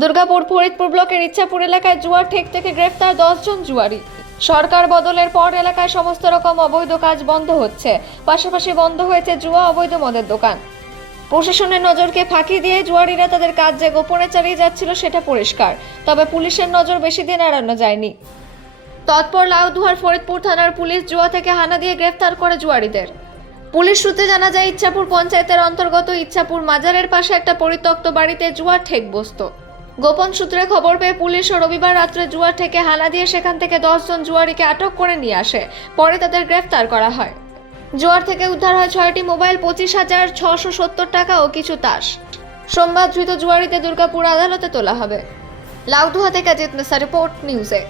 দুর্গাপুর ফরিদপুর ব্লকের ইচ্ছাপুর এলাকায় জুয়ার ঠেক থেকে গ্রেফতার 10 জন জুয়ারি। সরকার বদলের পর এলাকায় সমস্ত রকম অবৈধ কাজ বন্ধ হচ্ছে, পাশাপাশি বন্ধ হয়েছে জুয়া অবৈধ মদের দোকান। প্রশাসনের নজরকে ফাঁকি দিয়ে জুয়ারিরা তাদের কাজ যে গোপনে চালিয়ে যাচ্ছিল সেটা পরিষ্কার, তবে পুলিশের নজর বেশি দিন এড়ানো যায়নি। তৎপর লাউদুয়ার ফরিদপুর থানার পুলিশ জুয়া থেকে হানা দিয়ে গ্রেফতার করে জুয়ারিদের। পুলিশ সূত্রে জানা যায়, ইচ্ছাপুর পঞ্চায়েতের অন্তর্গত ইচ্ছাপুর মাজারের পাশে একটা পরিত্যক্ত বাড়িতে জুয়ার ঠেক বসত। গোপন সূত্রে খবর পেয়ে পুলিশ রবিবার রাত্রে জুয়ার ঠেকে হানা দিয়ে সেখান থেকে 10 জন জুয়ারিকে আটক করে নিয়ে আসে। পরে তাদের গ্রেফতার করা হয়। জুয়ার থেকে উদ্ধার হয় 6টি মোবাইল, 25,670 টাকা ও কিছু তাস। সোমবার ধৃত জুয়ারিতে দুর্গাপুর আদালতে তোলা হবে। লাউদুয়া থেকে জিতনেসা রিপোর্ট নিউজে।